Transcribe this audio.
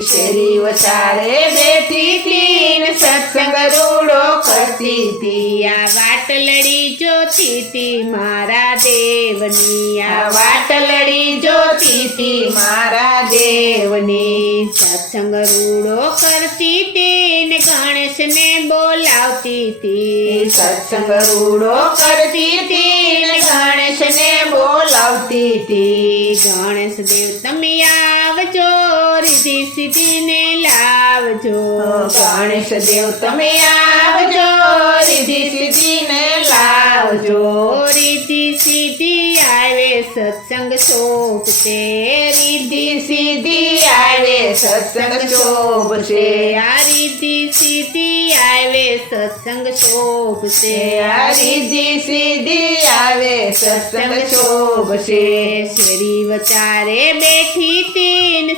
શેરી વચારે બેઠી તી ને સત્સંગ રૂડો કરતી તી આ વાટલડી જોતી તી મારા દેવની આ વાટલડી જોતી તી મારા દેવની સત્સંગ રૂડો કરતી તી ને ગણેશને બોલાવતી તી સત્સંગ રૂડો કરતી તી ને ગણેશને બોલાવતી તી ગણેશ દેવ તમે આવજો રીધી સીધીને લાવજો ગણેશ દેવ તમે આવજો રીધી સીધીને લાવજો રીધી સીધી આવે સત્સંગ શોભશે રીધી સીધી આવે સત્સંગ શોભશે આ રીધી સીધી આવે સત્સંગ શોભશે આ રીધી સીધી આવે સત્સંગ શોભશે શેરી વચારે બેઠી તી ને